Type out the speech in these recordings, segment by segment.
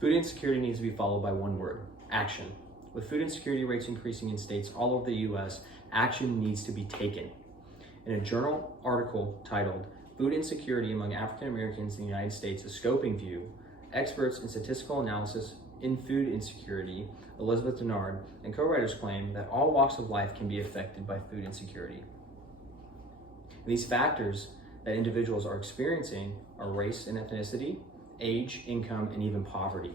Food insecurity needs to be followed by one word: action. With food insecurity rates increasing in states all over the U.S., action needs to be taken. In a journal article titled "Food Insecurity Among African Americans in the United States, a Scoping View," experts in statistical analysis in food insecurity, Elizabeth Denard, and co-writers claim that all walks of life can be affected by food insecurity. These factors that individuals are experiencing are race and ethnicity, age, income, and even poverty.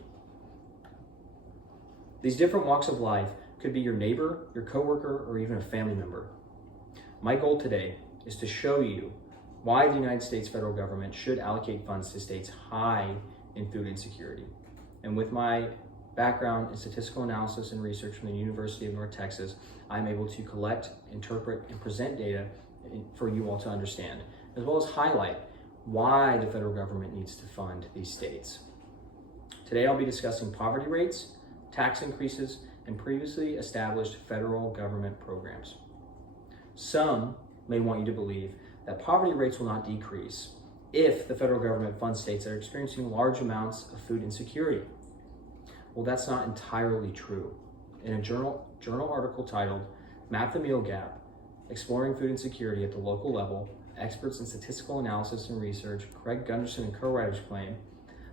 These different walks of life could be your neighbor, your coworker, or even a family member. My goal today is to show you why the United States federal government should allocate funds to states high in food insecurity. And with my background in statistical analysis and research from the University of North Texas, I'm able to collect, interpret, and present data for you all to understand, as well as highlight why the federal government needs to fund these states. Today I'll be discussing poverty rates, tax increases, and previously established federal government programs. Some may want you to believe that poverty rates will not decrease if the federal government funds states that are experiencing large amounts of food insecurity. Well, that's not entirely true. In a journal article titled "Map the Meal Gap: Exploring Food Insecurity at the Local Level," experts in statistical analysis and research, Craig Gunderson and co-writers claim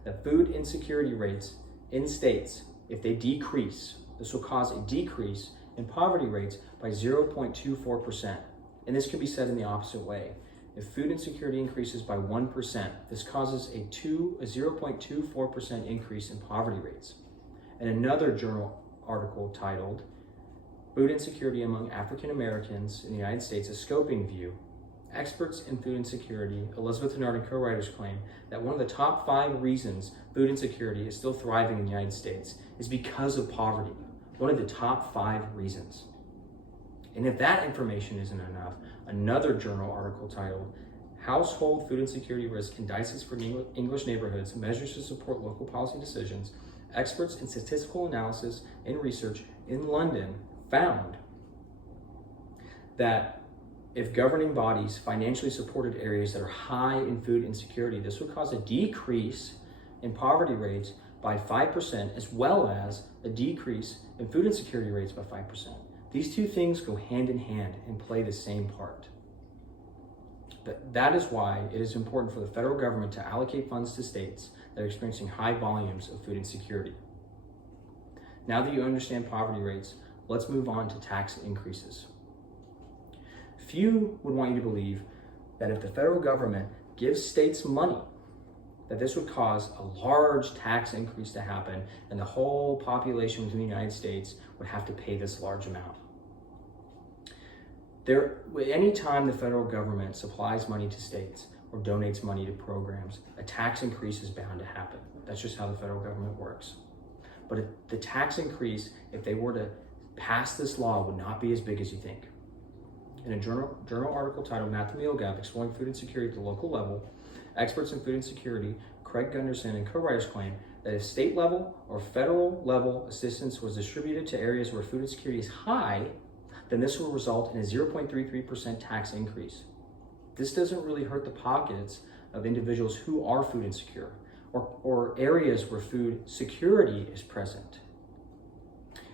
that food insecurity rates in states, if they decrease, this will cause a decrease in poverty rates by 0.24%. And this can be said in the opposite way. If food insecurity increases by 1%, this causes a 0.24% increase in poverty rates. And another journal article titled "Food Insecurity Among African Americans in the United States, a Scoping View," experts in food insecurity, Elizabeth Denard and co-writers claim that one of the top 5 reasons food insecurity is still thriving in the United States is because of poverty. One of the top 5 reasons. And if that information isn't enough, another journal article titled "Household Food Insecurity Risk Indices for English Neighborhoods, Measures to Support Local Policy Decisions," experts in statistical analysis and research in London found that if governing bodies financially supported areas that are high in food insecurity, this would cause a decrease in poverty rates by 5%, as well as a decrease in food insecurity rates by 5%. These two things go hand in hand and play the same part. But that is why it is important for the federal government to allocate funds to states that are experiencing high volumes of food insecurity. Now that you understand poverty rates, let's move on to tax increases. Few would want you to believe that if the federal government gives states money, that this would cause a large tax increase to happen and the whole population within the United States would have to pay this large amount. Anytime the federal government supplies money to states or donates money to programs, a tax increase is bound to happen. That's just how the federal government works. But the tax increase, if they were to pass this law, would not be as big as you think. In a journal article titled "Map the Meal Gap: Exploring Food Insecurity at the Local Level," experts in food insecurity, Craig Gunderson and co-writers claim that if state level or federal level assistance was distributed to areas where food insecurity is high, then this will result in a 0.33% tax increase. This doesn't really hurt the pockets of individuals who are food insecure or areas where food security is present.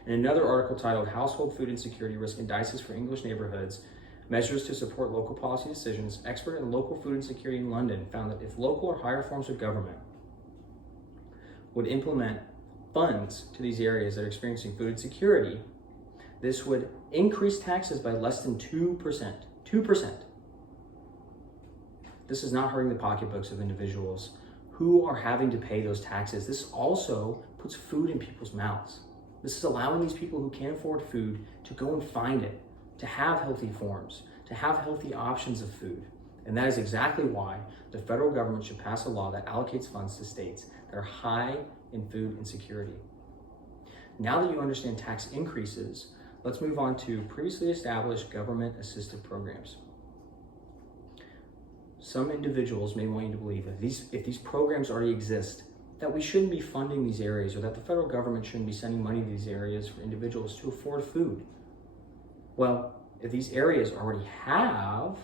In another article titled "Household Food Insecurity Risk Indices for English Neighborhoods, Measures to Support Local Policy Decisions," expert in local food insecurity in London found that if local or higher forms of government would implement funds to these areas that are experiencing food insecurity, this would increase taxes by less than 2%. 2%. This is not hurting the pocketbooks of individuals who are having to pay those taxes. This also puts food in people's mouths. This is allowing these people who can't afford food to go and find it, to have healthy forms, to have healthy options of food. And that is exactly why the federal government should pass a law that allocates funds to states that are high in food insecurity. Now that you understand tax increases, let's move on to previously established government-assisted programs. Some individuals may want you to believe that if these programs already exist, that we shouldn't be funding these areas, or that the federal government shouldn't be sending money to these areas for individuals to afford food. Well, if these areas already have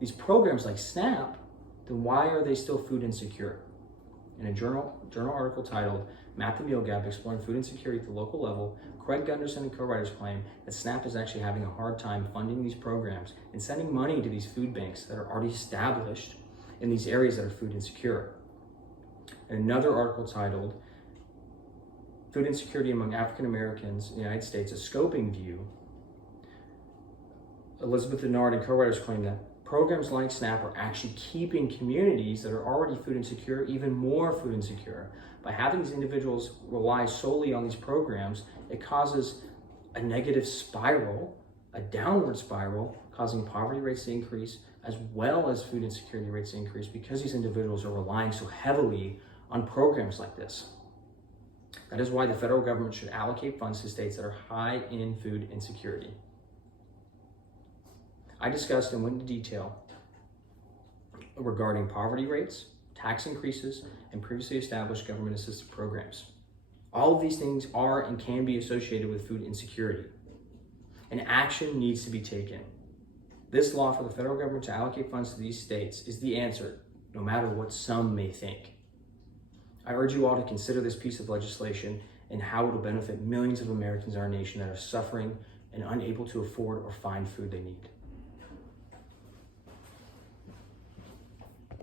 these programs like SNAP, then why are they still food insecure? in a journal article titled Map the Meal Gap, Exploring Food Insecurity at the Local Level, Craig Gunderson and co-writers claim that SNAP is actually having a hard time funding these programs and sending money to these food banks that are already established in these areas that are food insecure. And another article titled Food Insecurity Among African Americans in the United States, a Scoping View, Elizabeth Denard and co-writers claim that programs like SNAP are actually keeping communities that are already food insecure even more food insecure. By having these individuals rely solely on these programs, it causes a negative spiral, a downward spiral, causing poverty rates to increase as well as food insecurity rates to increase because these individuals are relying so heavily on programs like this. That is why the federal government should allocate funds to states that are high in food insecurity. I discussed and went into detail regarding poverty rates, tax increases, and previously established government-assisted programs. All of these things are and can be associated with food insecurity, and action needs to be taken. This law for the federal government to allocate funds to these states is the answer, no matter what some may think. I urge you all to consider this piece of legislation and how it will benefit millions of Americans in our nation that are suffering and unable to afford or find food they need.